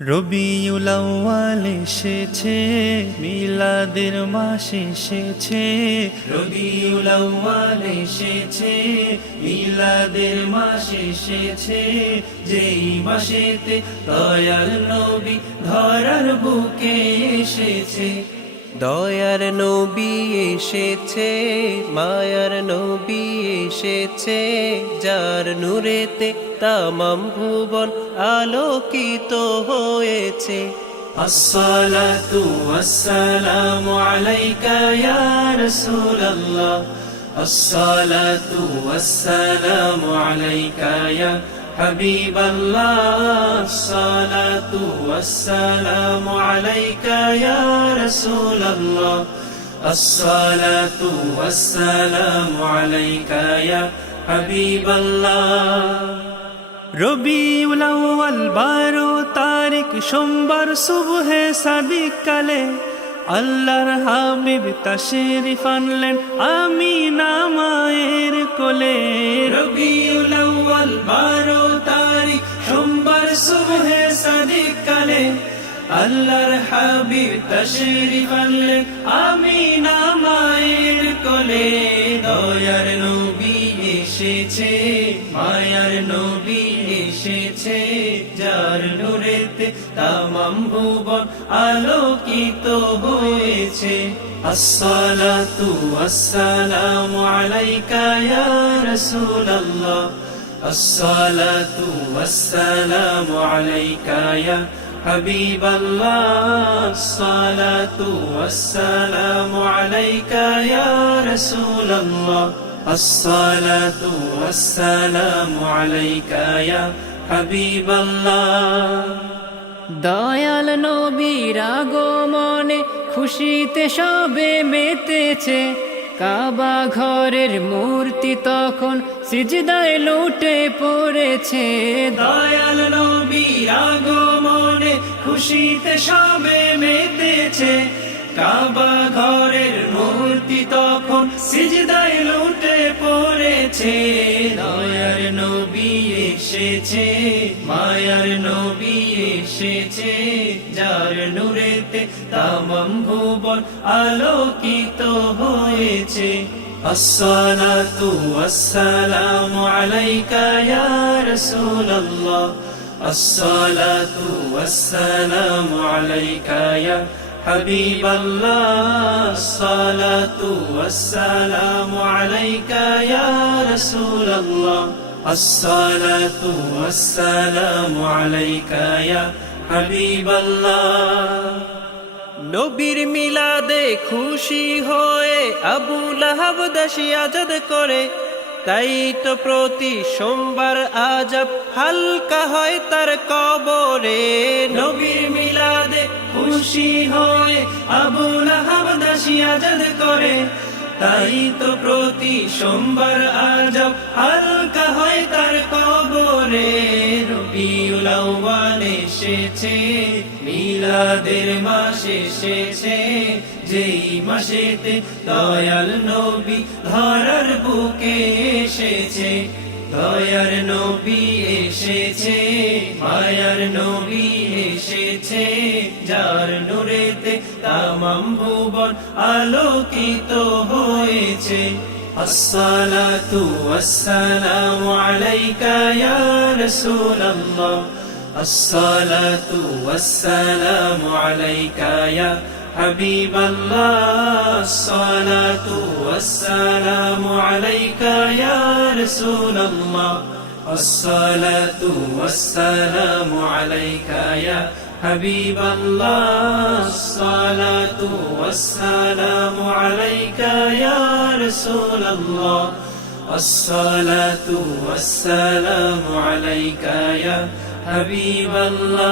রবিউল আউয়াল এসেছে, মিলাদের মাস এসেছে। রবিউল আউয়াল এসেছে, মিলাদের মাস এসেছে। যেই মাসেতে দয়াল নবী ধরার বুকে এসেছে। দয়ার নবী এসেছে, মায়ার নবী এসেছে। যার নূরেতে তামাম ভুবন আলোকিত হয়েছে। আসসালাতু ওয়াসসালামু আলাইকা ইয়া রাসূলুল্লাহ। আসসালাতু ওয়াসসালামু আলাইকা ইয়া হাবিবাল্লাহ। আসসালাতু ওয়াসসালামু আলাইকা ইয়া রাসূলুল্লাহ। আসসালাতু ওয়াসসালামু আলাইকা ইয়া হাবিবাল্লাহ। রবিউল আউয়াল 12 তারিখ সোমবার সুবহে সাদিক কালে আল্লাহর হাবিব তাশরিফ আনলেন আমিনা মায়ের কোলে। রবিউল আউয়াল 12 তারিখ সোমবার সুবহে সাদিক কালে আল্লাহর হাবিব তাশরিফ আনলেন আমিনা মায়ের কোলে। দয়ার নবী এসেছে, মায়ার নবী এসেছে। যার নূরেতে তামাম ভুবন আলোকিত হয়েছে। আসসালাতু ওয়াসসালামু আলাইকা ইয়া রাসূলুল্লাহ। আসসালাতু ওয়াসসালামু আলাইকা ইয়া হাবিবাল্লাহ। আসসালাতু ওয়াসসালামু আলাইকা ইয়া রাসূলুল্লাহ। আসসালাতু ওয়াসসালামু আলাইকা ইয়া হাবিবাল্লাহ। দয়াল নবীর আগমনে খুশিতে সবে মেতেছে। কাবা ঘরের মূর্তি তখন সিজদায় লুটে পড়েছে। দয়াল নবীর আগমনে খুশিতে সবে মেতেছে। কাবা ঘরের মূর্তি তখন সিজদায় লুটে পড়েছে। দয়ার নবী এসেছে, মায়ার নবী এসেছে। যার নূরেতে তামাম ভুবন আলোকিত হয়েছে। আসসালাতু ওয়াসসালামু আলাইকা ইয়া রাসূলুল্লাহ। আসসালাতু ওয়াসসালামু আলাইকা ইয়া হাবিবাল্লাহ। আসসালাতু ওয়াসসালামু আলাইকা ইয়া রাসূলুল্লাহ। আসসালাতু ওয়াসসালামু আলাইকা ইয়া হাবিবাল্লাহ। নবীর মিলাদে খুশি হয়ে আবু লাহাব দাসী আজাদ করে। তাই তো প্রতি সোমবার আজাব হালকা হয় তার কবরে। নবীর মিলাদে খুশি হয়ে আবু লাহাব দাসী আজাদ করে। তাই তো প্রতি সোমবার আজাব হালকা হয় তার কবরে। রবিউল আউয়াল এসেছে, মিলাদের মাস এসেছে। যেই মাসেতে দয়াল নবী ধরার বুকে এসেছে। দয়ার নবী এসেছে, মায়ার নবী এসেছে। যার নূরেতে তামাম ভুবন আলোকিত হয়েছে। আসসালাতু ওয়াসসালামু আলাইকা ইয়া রাসূলুল্লাহ। আসসালাতু ওয়াসসালামু আলাইকা ইয়া হাবিবাল্লাহ। আসসালাতু ওয়াসসালামু আলাইকা ইয়া রাসূলুল্লাহ। আসসালাতু ওয়াসসালামু আলাইকা ইয়া হাবিবাল্লাহ। আসসালাতু ওয়াসসালামু আলাইকা ইয়া রাসূলুল্লাহ। আসসালাতু ওয়াসসালামু আলাইকা ইয়া হাবিবাল্লাহ।